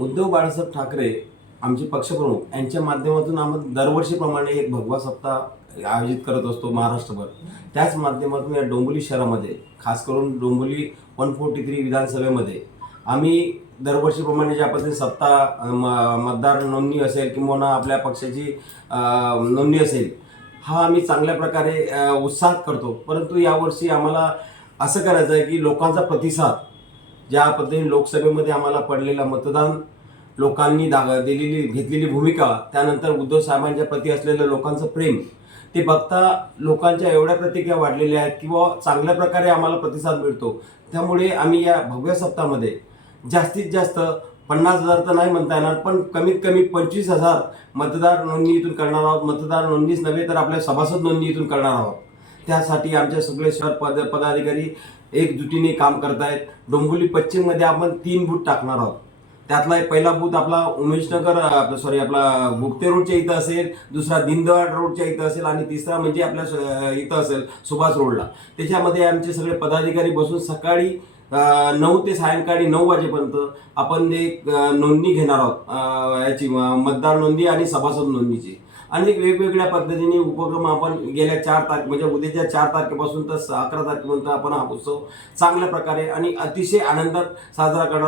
उद्धव बाळासाहेब ठाकरे आमचे पक्षप्रमुख यांच्या माध्यमातून आम्ही दरवर्षीप्रमाणे एक भगवा सप्ताह आयोजित करत असतो महाराष्ट्रभर. त्याच माध्यमातून या डोंबिवली शहरामध्ये खास करून डोंबिवली वन फोर्टी थ्री विधानसभेमध्ये आम्ही दरवर्षीप्रमाणे ज्या पद्धतीने सत्ता म- मतदार नोंदणी असेल किंवा आपल्या पक्षाची नोंदणी असेल हा आम्ही चांगल्या प्रकारे उत्साहात करतो. परंतु यावर्षी आम्हाला असं करायचं आहे की लोकांचा प्रतिसाद ज्या पद्धतीने लोकसभेमध्ये आम्हाला पडलेला मतदान लोकांनी दाग दिलेली घेतलेली भूमिका त्यानंतर उद्धव साहेबांच्या प्रती असलेलं लोकांचं प्रेम ते बघता लोकांच्या एवढ्या प्रतिक्रिया वाढलेल्या आहेत किंवा चांगल्या प्रकारे आम्हाला प्रतिसाद मिळतो. त्यामुळे आम्ही या भव्य सप्ताहामध्ये जास्तीत जास्त पन्नास हजार तर नाही म्हणता येणार पण कमीत कमी पंचवीस हजार मतदार नोंदणी इथून करणार आहोत. मतदार नोंदणीच नव्हे तर आपल्या सभासद नोंदणी इथून करणार आहोत. त्यासाठी आमचे सगळे शहर पद पदाधिकारी एकजुटीने काम करतायत. डोंबिवली पश्चिममध्ये आपण तीन बूथ टाकणार आहोत. त्यातला एक पहिला बूथ आपला उमेशनगर सॉरी आपला गुप्ते रोडच्या इथं असेल दुसरा दीनदयाळ रोडच्या इथं असेल आणि तिसरा म्हणजे आपल्या स- इथं असेल सुभाष रोडला. त्याच्यामध्ये आमचे सगळे पदाधिकारी बसून सकाळी नऊ ते सायंकाळी नऊ वाजेपर्यंत आपण एक नोंदणी घेणार आहोत याची मतदार नोंदणी आणि सभासद नोंदणीची. आणि वेगवेगळ्या पद्धतीने उपक्रम आपण गेल्या चार तारखे म्हणजे उद्याच्या चार तारखेपासून तर अकरा तारखेपर्यंत आपण हा उत्सव चांगल्या प्रकारे आणि अतिशय आनंदात साजरा करणार